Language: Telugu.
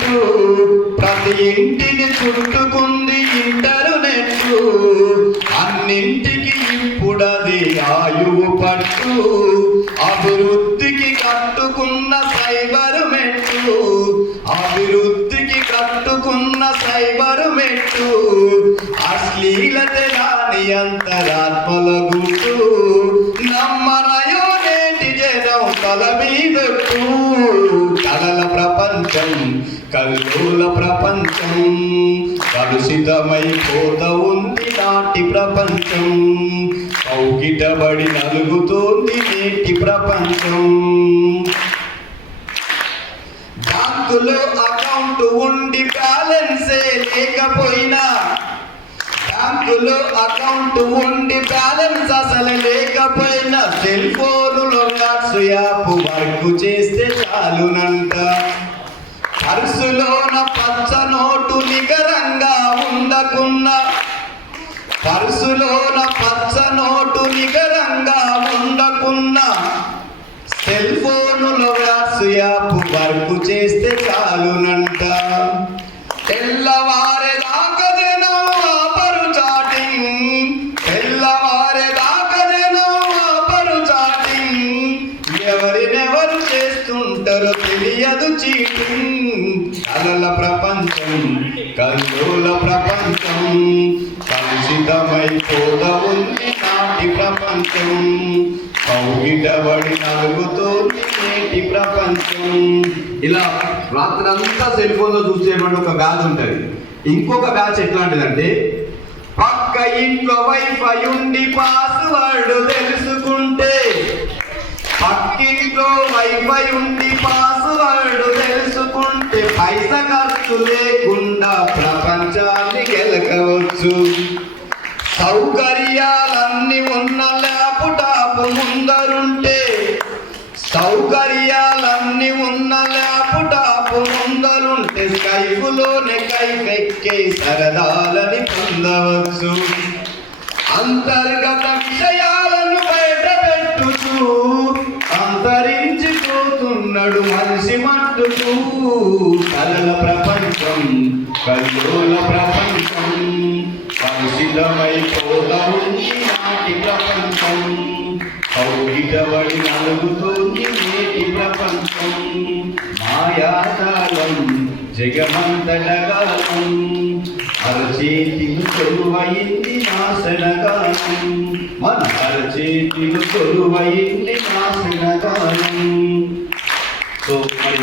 నెట్టు, ప్రతి ఇంటిని చుట్టుకుంది ఇంటర్నెట్. అన్నింటికి ఇప్పుడది ఆయువు పట్టు, అభివృద్ధికి కట్టుకున్న సైబర్ మెట్టు, అభివృద్ధికి కట్టుకున్న సైబర్ మెట్టు. అశ్లీలత రాని అంతరాత్మల గుట్టు, నమ్మరయో నేటి జనం తల మీదొట్టు. కలల ప్రపంచం కల్లోల ప్రపంచం, కలుషితమైపోత ఉంది నాటి ప్రపంచం. కౌగిటబడి నలుగుతోంది నేటి ప్రపంచం. బ్యాంకులో అకౌంట్ ఉండి బ్యాలెన్సే లేకపోయినా, బ్యాంకులో అకౌంట్ ఉండి బ్యాలెన్స్ అసలు లేకపోయినా, సెల్ ఫోనులో వాట్స్ యాప్ వర్క్ చేస్తే చాలునంట. పర్సులోన పచ్చ నోటు నికరంగా ఉండకున్నా, పర్సులోన పచ్చ నోటు నికరంగా ఉండకున్నా, సెల్ ఫోనులో వాట్స్ యాప్ వర్క్ చేస్తే చాలునంట. తెల్లవారేదాకా జనం ఆపరు చాటింగ్, తెల్లవారేదాకా జనం ఆపరు చాటింగ్. ఎవరినెవరు చేస్తుంటారో తెలియదు చీటింగ్. కలల ప్రపంచం కల్లోల ప్రపంచం, కలుషితమైపోత ఉంది నాటి ప్రపంచం. కౌగిటబడి నలుగుతోంది నేటి ప్రపంచం. ఇలా రాత్రంతా సెల్ ఫోన్ లో చూసేటువంటి ఒక బ్యాచ్ ఉంటుంది. ఇంకొక బ్యాచ్ ఎట్లాంటిదంటే, పక్క ఇంట్లో వైఫై ఉండి పాస్వర్డ్ తెలుసుకుంటే, పక్కింట్లో వైఫై ఉండి పాస్వర్డ్ తెలుసుకుంటే, పైసా ఖర్చు లేకుండా ప్రపంచాన్ని గెలకవచ్చు. సౌకర్యాలన్నీ ఉన్న ల్యాప్టాప్ ముందరుంటే, సౌకర్యాలన్నీ ఉన్న ల్యాప్టాప్ ముందరుంటే, స్కైపులోనే కైకెక్కే సరదాలని పొందవచ్చు. అంతర్గత విషయాలను బయట పెట్టుచూ అంతరించిపోతున్నాడు మనిషి మట్టుకు. కలల ప్రపంచం కల్లోల ప్రపంచం, కలుషితమైపోత ఉంది నాటి ప్రపంచం. కౌగిటబడి నలుగుతోంది నేటి ప్రపంచం. మాయాజాలం జగమంతటగాలం, అరచేతిలు కొలువయింది నాశనగానం. మన అరచేతిలు కొలువయింది నాశనగానం. సో మరి